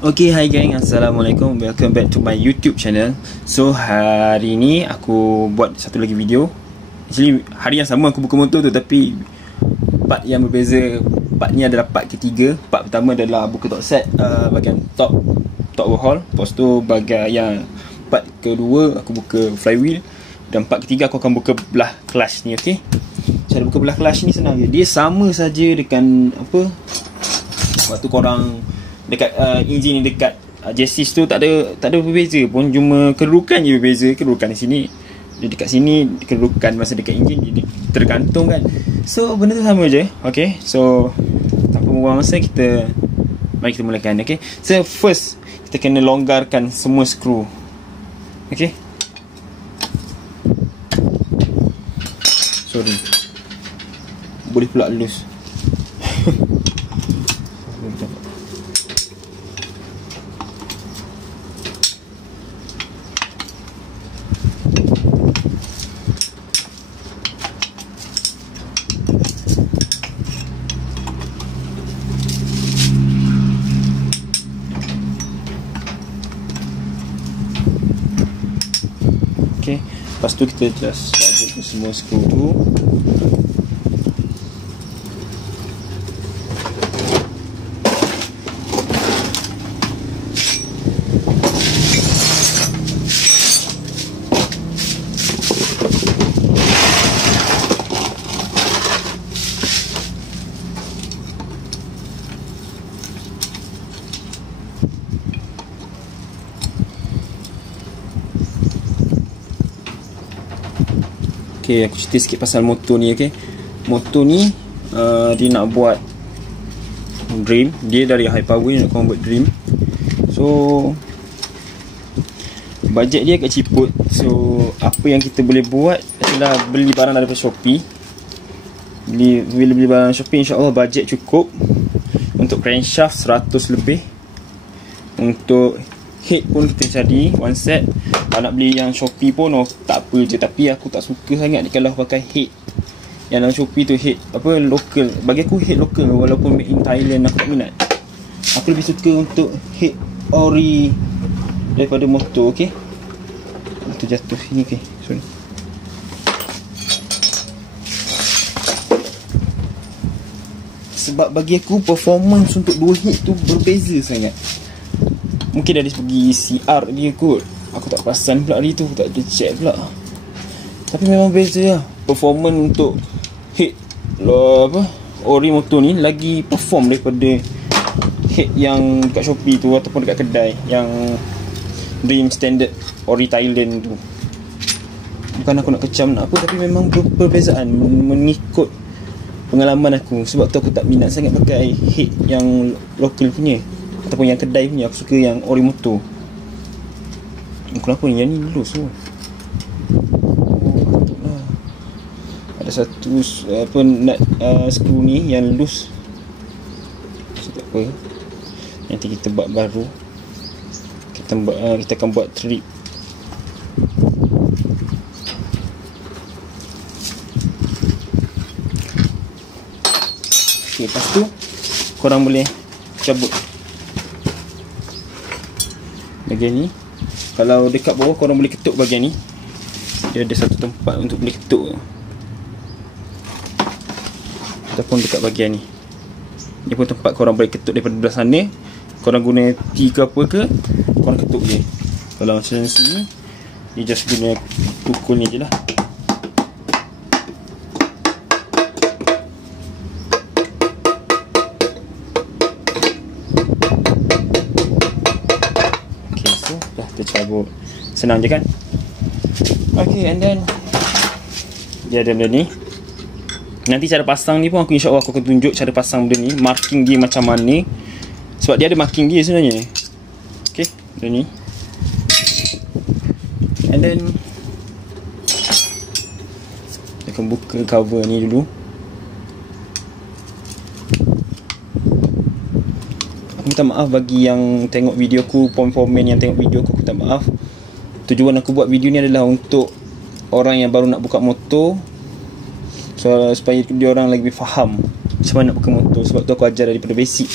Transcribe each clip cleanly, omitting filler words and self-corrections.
Okay, hi gang, Assalamualaikum. Welcome back to my YouTube channel. So, hari ni aku buat satu lagi video. Actually, hari yang sama aku buka motor tu, tapi part yang berbeza. Part ni adalah part ketiga. Part pertama adalah buka top set, bahagian top overhaul. Lepas tu bahagian part kedua aku buka flywheel. Dan part ketiga aku akan buka belah clutch ni, okay. Cara buka belah clutch ni senang je. Dia sama saja dengan apa, waktu korang dekat enjin ni dekat chassis tu tak ada berbeza pun, cuma kedudukan je berbeza. Kedudukan di sini, dia dekat sini, kedudukan masa dekat enjin dia tergantung kan. So benda tu sama je. Okay, so tanpa membuang masa, mari kita mulakan. Okay, so first kita kena longgarkan semua skru. Okay, sorry, boleh pula loose. Okay, lepas tu kita just aduk semua skru tu. Okay, aku cerita sikit pasal motor ni. Okay, motor ni dia nak buat dream. Dia dari high power nak convert dream. So bajet dia agak ciput. So apa yang kita boleh buat adalah beli barang daripada Shopee. Bila beli barang Shopee, insyaAllah bajet cukup. Untuk crankshaft 100 lebih. Untuk head pun kita cari one set. Kalau nak beli yang Shopee pun tak apa je, tapi aku tak suka sangat kalau pakai head yang dalam Shopee tu, head apa, local. Bagi aku head local walaupun made in Thailand aku tak minat. Aku lebih suka untuk head ori daripada motor. Okay, motor jatuh sini. Okay, sorry. Sebab bagi aku performance untuk dua head tu berbeza sangat. Mungkin dari segi CR dia kot, aku tak perasan pula hari tu, tak ada check pula. Tapi memang beza lah. Performance untuk head ori motor ni lagi perform daripada head yang dekat Shopee tu ataupun dekat kedai yang Dream Standard ori Thailand tu. Bukan aku nak kecam nak apa, tapi memang perbezaan mengikut pengalaman aku. Sebab tu aku tak minat sangat pakai head yang lokal punya ataupun yang kedai punya. Aku suka yang ori motor. Kenapa ni? Yang ni loose tu. Ada satu apa nut skru ni yang loose. So, tak apa. Nanti kita buat baru. Kita akan buat trip. Okay, lepas tu korang boleh cabut bahagian ni. Kalau dekat bawah korang boleh ketuk bahagian ni. Dia ada satu tempat untuk boleh ketuk. Ataupun dekat bahagian ni. Ni pun tempat korang boleh ketuk daripada belah sana. Korang guna T ke apa ke, korang ketuk je. Kalau macam sini, dia just guna pukul ni je lah. Cabut. Senang je kan? Okay, and then dia ada benda ni. Nanti cara pasang ni pun insyaAllah aku akan tunjuk cara pasang benda ni, marking dia macam mana. Sebab dia ada marking dia sebenarnya. Okay, benda ni. And then kita akan buka cover ni dulu. Minta maaf bagi yang tengok video aku, komen yang tengok video aku minta maaf. Tujuan aku buat video ni adalah untuk orang yang baru nak buka motor, so, supaya dia orang lagi faham macam mana nak buka motor. Sebab tu aku ajar daripada basic.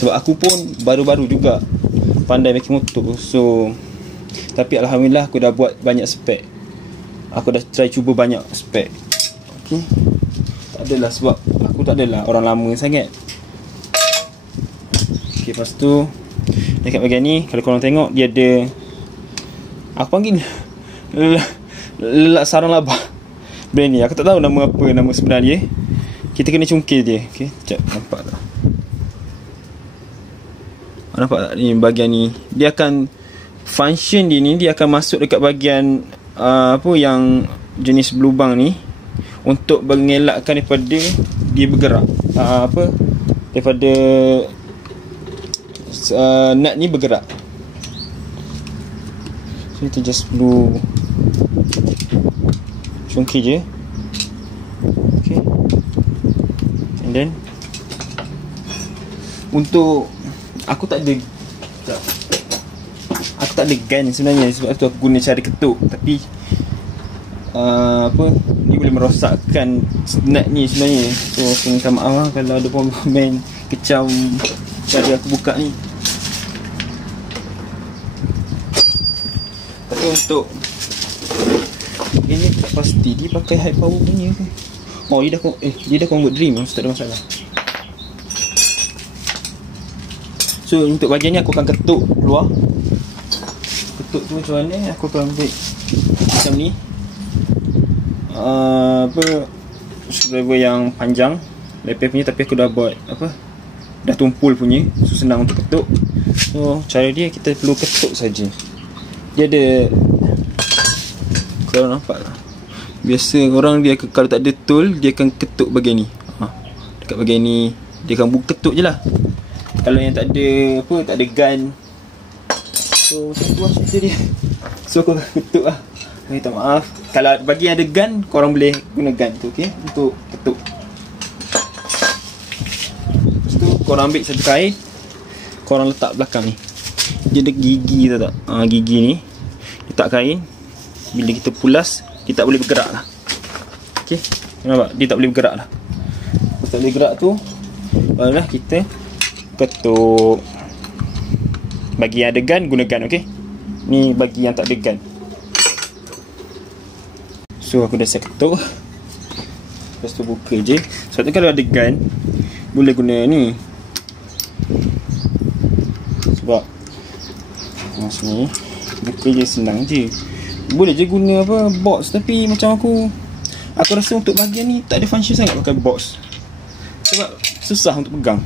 Sebab aku pun baru-baru juga pandai making motor. So tapi alhamdulillah aku dah buat banyak spek. Aku dah try cuba banyak spek. Okay, tak adalah sebab aku tak adalah orang lama sangat. Okay, lepas tu dekat bahagian ni kalau korang tengok dia ada, aku panggil lelak sarang labah. Brand ni aku tak tahu nama apa, nama sebenar dia. Kita kena cungkil dia. Okay, sekejap, nampak tak? Nampak tak ni bahagian ni? Dia akan function dia ni, dia akan masuk dekat bahagian apa yang jenis berlubang ni untuk mengelakkan daripada dia bergerak, daripada nut ni bergerak. So kita just perlu cungkil je. Okay, and then untuk aku tak ada gun sebenarnya, sebab tu aku guna cara ketuk. Tapi ni boleh merosakkan nut ni sebenarnya. So aku minta maaf lah kalau ada komen kecam cara aku buka ni. Tapi untuk ini tak pasti dia pakai high power punya ke. Oh, dia dah convert dream, so tak ada masalah. So untuk bahagian ni aku akan ketuk keluar. Ketuk tu macam mana? Aku akan ambil macam ni, screwdriver yang panjang leper punya, tapi aku dah buat dah tumpul punya, so senang untuk ketuk. So cara dia, kita perlu ketuk saja. Dia ada, korang nampak tak? Biasa orang dia kalau tak ada tool, dia akan ketuk bahagian ni. Dekat bahagian ni dia akan ketuk je lah. Kalau yang tak ada tak ada gun, so macam tu lah cerita dia. So aku akan ketuk lah. Minta maaf kalau bagi yang ada gun, korang boleh guna gun tu, okay, untuk ketuk. Lepas tu korang ambil satu kain, korang letak belakang ni. Dia ada gigi, tahu tak? Gigi ni letak kain. Bila kita pulas, dia tak boleh bergerak lah. Okay, nampak? Dia tak boleh bergerak lah. Kalau tak boleh gerak tu, barulah kita ketuk. Bagi yang ada gun, guna gun, okay. Ni bagi yang tak ada gun. So aku dah set ketuk. Lepas tu buka je. Sebab tu kalau ada gun, boleh guna ni. Sebab sini buka je, senang je. Boleh je guna box. Tapi macam aku rasa untuk bahagian ni tak ada function sangat pakai box. Sebab susah untuk pegang.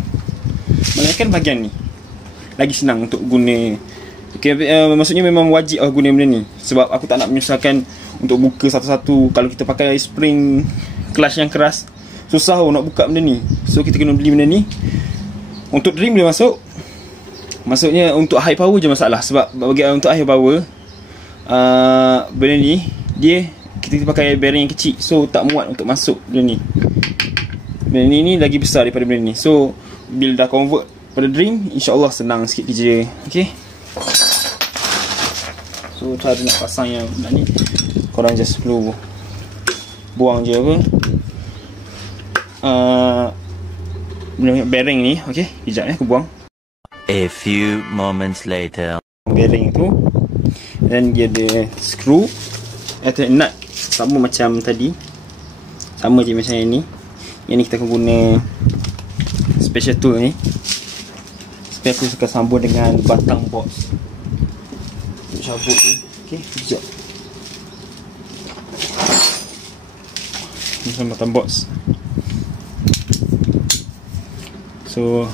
Melainkan bahagian ni lagi senang untuk guna. Okay, maksudnya memang wajib aku guna benda ni. Sebab aku tak nak menyusahkan untuk buka satu-satu. Kalau kita pakai spring clutch yang keras, susah nak buka benda ni. So kita kena beli benda ni. Untuk dream boleh masuk. Maksudnya untuk high power je masalah. Sebab bagi untuk high power, benda ni dia kita pakai bearing yang kecil, so tak muat untuk masuk benda ni. Benda ni lagi besar daripada benda ni. So bila dah convert pada dream, insyaAllah senang sikit kerja. Okay, so cara nak pasang yang benda ni, korang just perlu buang je bearing ni. Okay, sekejap aku buang. A few moments later, bearing tu, dan dia ada screw atau nut sama macam tadi, sama je macam yang ni. Yang ni kita akan guna special tool ni, supaya aku akan sambung dengan batang box untuk cabut tu. Okay, sekejap. Ni sama batang box. So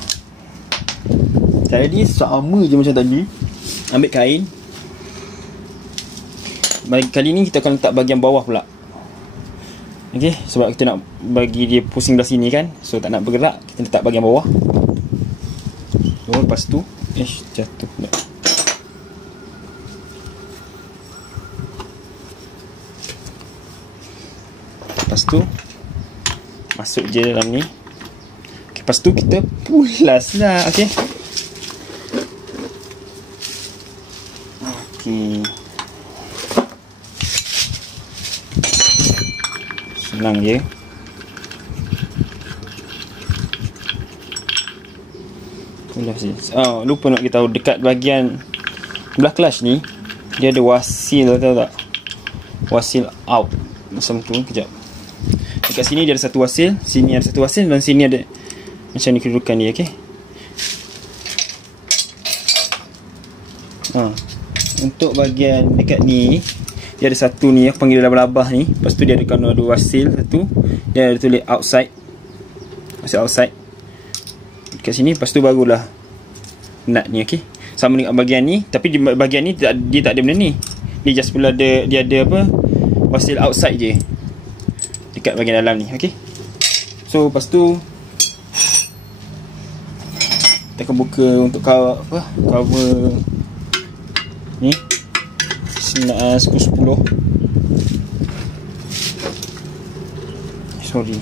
cara dia sama je macam tadi. Ambil kain. Kali ni kita akan letak bahagian bawah pula. Okay, sebab kita nak bagi dia pusing belah sini kan, so tak nak bergerak, kita letak bahagian bawah. So lepas tu jatuh pula. Lepas tu masuk je dalam ni. Okay, lepas tu kita pulas lah. Okay, senang je. Lupa nak beritahu, dekat bahagian belah clutch ni dia ada wasil, tahu tak? Wasil out macam tu. Kejap, dekat sini dia ada satu wasil, sini ada satu wasil, dan sini ada macam ni kedudukan dia. Okey. Untuk bahagian dekat ni dia ada satu ni, aku panggil labah-labah ni. Lepas tu dia ada kena ada wasil satu, dia ada tulis outside, wasil outside dekat sini. Lepas tu barulah nut ni. Okey, sama dengan bahagian ni, tapi di bahagian ni dia tak ada benda ni. Dia just pula ada, dia ada apa, wasil outside je dekat bahagian dalam ni. Okey, so lepas tu kita akan buka untuk cover ni, skru 10. Sorry.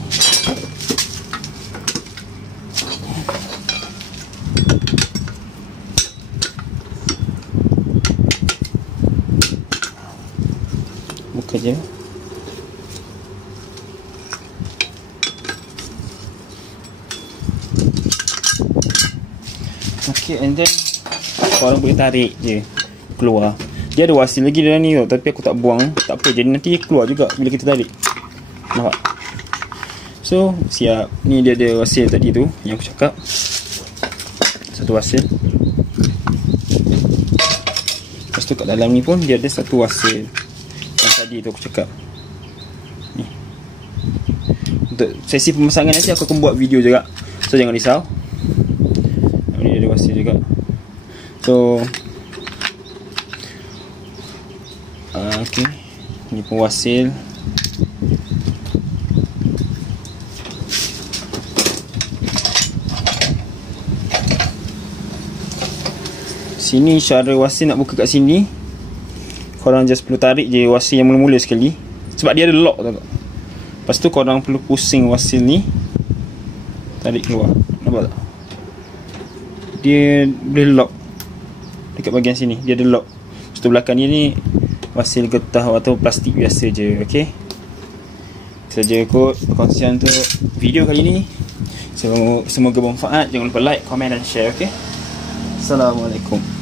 Buka je. Okay, and then korang boleh tarik je keluar. Dia ada wasil lagi dalam ni tau, tapi aku tak buang. Tak apa, jadi nanti keluar juga bila kita tarik. Nampak? So, siap. Ni dia ada wasil tadi tu yang aku cakap. Satu wasil. Lepas tu kat dalam ni pun dia ada satu wasil yang tadi tu aku cakap. Ni. Untuk sesi pemasangan nanti aku akan buat video juga, so jangan risau. Ni ada wasil juga. So okey, ni pun wasil. Sini cara wasil nak buka kat sini, korang just perlu tarik je wasil yang mula-mula sekali, sebab dia ada lock tau. Lepas tu korang perlu pusing wasil ni, tarik keluar. Nampak tak? Dia boleh lock dekat bahagian sini, dia ada lock. Lepas tu belakang ni wasil getah atau plastik biasa je. Okey, saja kot perkongsian untuk video kali ni. Semoga bermanfaat. Jangan lupa like, komen dan share. Okey, Assalamualaikum.